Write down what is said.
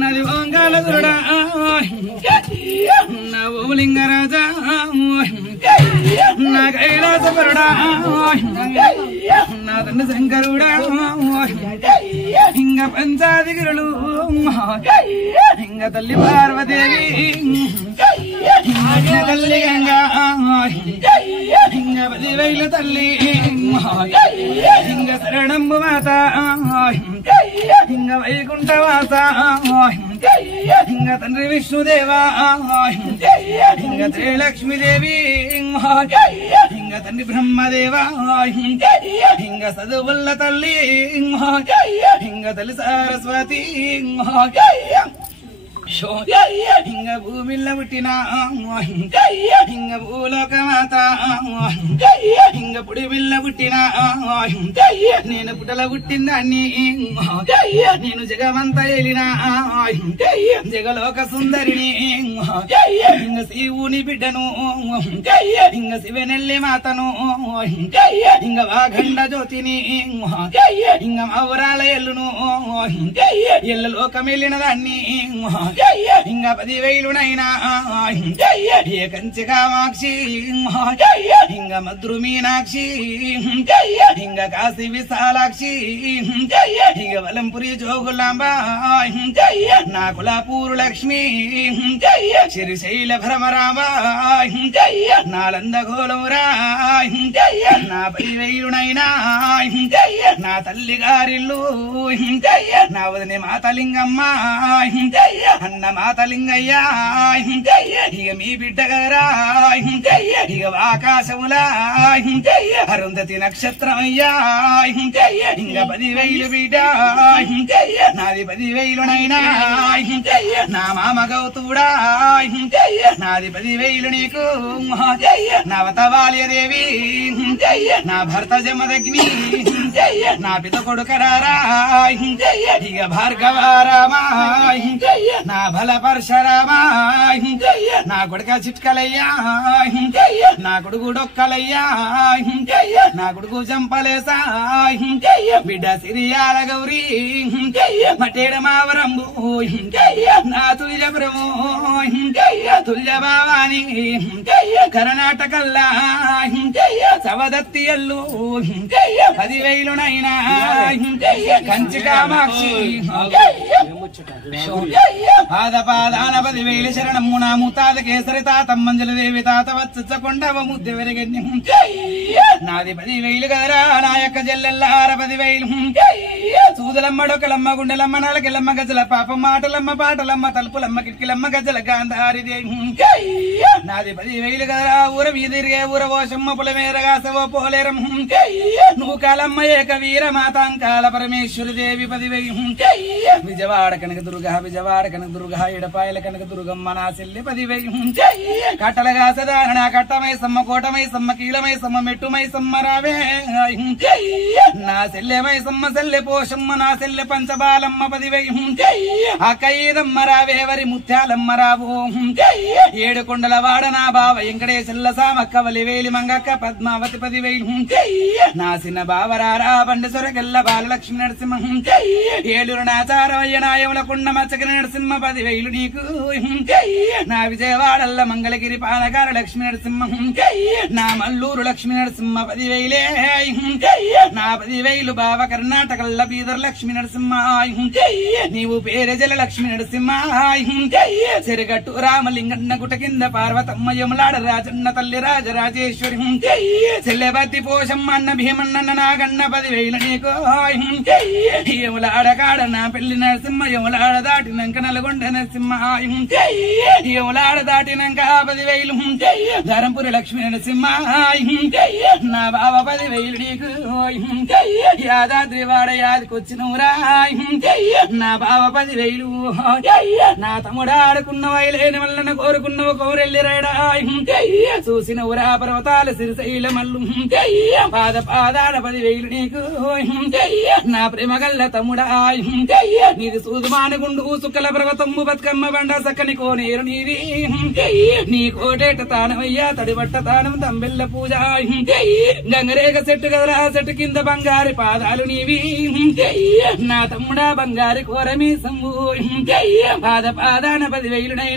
నది ఓంకాలదురుడా నా ఓలింగరాజా నా కైలాసపరుడా నా తండ్రి శంకరుడా ఇంగ పంచాదిగిరులు ఇంగ తల్లి పార్వదేవి తల్లి గంగా ఇంగ 10,000 తల్లి ఇంగ శరణంబు మాత ఇంగ వైకుంఠవాస ఇంగ తండ్రి విష్ణుదేవా ఇంగ శ్రీలక్ష్మీదేవి ఇంగ తండ్రి బ్రహ్మదేవా ఇంగ చదువుల్ల తల్లి ఇంగ తల్లి సరస్వతి ఇంగ భూమిల్ల పుట్టిన ఇంగ భూలోకమాత ఇంగ పుడి బిల్ల పుట్టిన నేను పుట్టల పుట్టిందాన్ని నేను జగమంతా ఏలిన జగలోక సుందరిని ఇంగ శివుని బిడ్డను ఇంగ శివనెల్లి మాతను ఇంగ వాగండ జ్యోతిని ఇంగ మౌరాల ఎల్లును ఎల్ల లోకం వెళ్ళిన దాన్ని ఇంగ 10,000 ఏ కంచి కామాక్షి ఇంగ మద్రు మీనాక్షి ఇంగ కాశీ విశాలాక్షి ఇంగ వలంపురి జోగులాంబ నా కులాపూరు లక్ష్మి శ్రీశైల భ్రమరామ నా లందగోళమురా నా 10,000 నా తల్లి గారిల్లు నా వదినే మాతలింగమ్మ అన్న మాతలింగయ్యా ఇక మీ బిడ్డ గారా ఇక ఆకాశములా అరుంధతి నక్షత్రమయ్యా ఇంక 10,000 బిడ్డ నాది 10,000 నా మామ గౌతుడా నాది 10,000 నీకు నా వతవాల్యదేవి నా భర్త జమదగ్ని నా పిత కొడుకరారా ఇక భార్గవారామా నా బల పరశరామా నా కొడుక చిట్కలయ్యా నా కొడుకు డొక్కలయ్యా నా కొడుకు చంపలేసా బిడ్డ సిరియాల గౌరీ మటేడ మావరంబు నా తుల్య బ్రహ్మో తుల్య భావాని కర్ణాటకల్లా సవదత్తి ఎల్లు 10,000 కంచి కామాక్షి పాదపాదాన 10,000 శరణము నా ముతాద కేసరి తాత మంజల దేవి తాత వచ్చకొండవ ముద్దెవరిగన్యం నాది 10,000 గదరా నా యొక్క జల్లెల్లార 10,000 సూదులమ్మడొకలమ్మ గుండెలమ్మ నాలకెలమ్మ గజల పాప మాటలమ్మ పాటలమ్మ తలుపులమ్మ కిటికలమ్మ గజల గాంధారి దేవి నాది 10,000 గదరా ఊర వీధిరిగే ఊర ఓషమ్మ పులమేరగాసవో పోలేరం నువ్వు కాలమ్మ ఏక వీర మాతాంకాల పరమేశ్వరి దేవి 10,000 విజయవాడ కనక దుర్గా ఎడపాయల కనక దుర్గమ్మ నా సెల్లి 10,000 కట్టలగా సదారణ కట్టమై సమ్మ కోటమై సమ్మ కీలమై సమ్మ మెట్టుమై సమ్మ రావే నా సెల్లెమై సమ్మ సెల్లె పోషమ్మ నా సెల్లె పంచబాలమ్మ 10,000 ఆ కైదమ్మ రావే వరి ముత్యాలమ్మ రావు 7 కొండల వాడ నా బావ వెంకటేశల్ల సామక్క వలివేలి మంగక్క పద్మావతి 10,000 నా చిన్న బావరారా బండసొరకెల్ల బాలలక్ష్మి నరసింహ 7 నాచారవయ్య నాయముల కుండ మచ్చక నరసింహ 10,000 నీకు నా విజయవాడల్ల మంగళగిరి పానకార లక్ష్మీ నరసింహ నా మల్లూరు లక్ష్మీ నరసింహ 10,000 నా 10,000 బావ కర్ణాటకల్ల బీదర్ లక్ష్మీ నరసింహ నీవు పేరెజల లక్ష్మీ నరసింహ చెరగట్టు రామలింగన్న గుట కింద పార్వతమ్మ యములాడ రాజన్న తల్లి రాజరాజేశ్వరి చెల్లెబత్తి పోషమ్మ అన్న భీమన్న నాగన్న 10,000 నీకు యములాడ కాడ నా పెళ్లి నరసింహ యములాడ దాటినాక నల్గొండ నరసింహ యములాడ దాటినాక 10,000 ధరంపురి లక్ష్మీ నరసింహ నా బావ 10,000 నీకు యాదాద్రి వాడ యాదికొచ్చినవురా నా బావ 10,000 నా తమ్ముడు ఆడుకున్న వైలేని వలన కోరుకున్నవు కౌరెల్లి రైడా చూసిన ఉరా పర్వతాల సిరిశైల మల్లు పాదాల 10,000 నీకు నా ప్రేమ గల్ల తమ్ముడా నీది సూదు మూడు మానగుండు సుక్కల పర్వతమ్ము బతుకమ్మ బండ సక్కని కోనేరు నీది నీ కోటేట తానమయ్యా తడిబట్ట తానం తంబెల్ల పూజ గంగరేగ చెట్టు కదరా చెట్టు కింద బంగారు పాదాలు నీవి నా తమ్ముడా బంగారు కోరమీ సంబు పాదాన 10,000